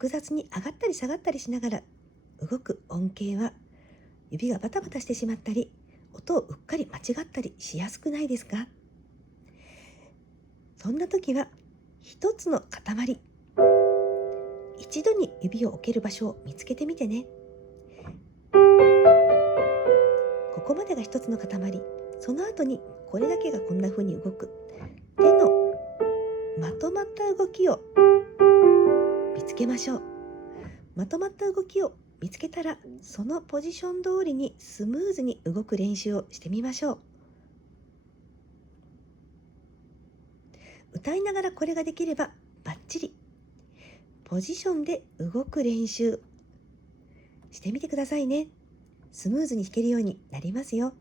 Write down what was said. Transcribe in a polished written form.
複雑に上がったり下がったりしながら動く音形は、指がバタバタしてしまったり、音をうっかり間違ったりしやすくないですか？そんな時は、一つの塊、一度に指を置ける場所を見つけてみてね。ここまでが一つの塊。その後にこれだけがこんな風に動く。手のまとまった動きを見つけましょう。まとまった動きを見つけたら、そのポジション通りにスムーズに動く練習をしてみましょう。歌いながらこれができればバッチリ。ポジションで動く練習してみてくださいね。スムーズに弾けるようになりますよ。